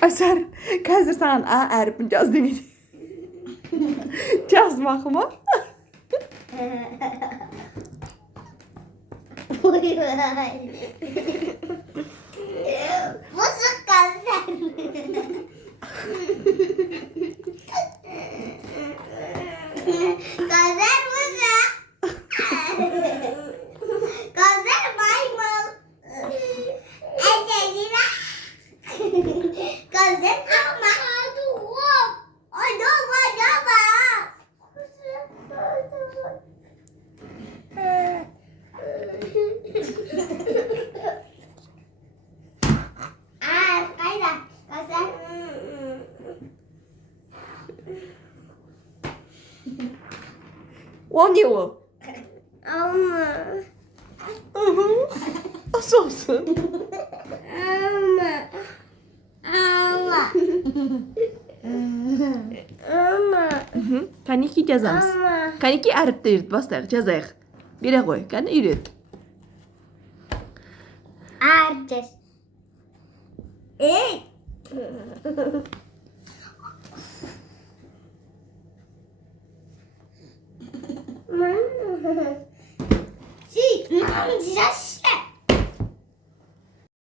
Kayser, Kayser sana A harfini yaz demedi. Yazmak mı? Bozuk Kayser. Kayser bozuk. Kayser maymun. Eceline. Kayser ama. Adama. Kayser. Kayser. O ne o? Ama. Nasıl olsun? Kaniki yazamız. Kaniki harfte yürüt bastık yazayıq. Bire koy. Kan yürüt. Artes. Ey. Sí,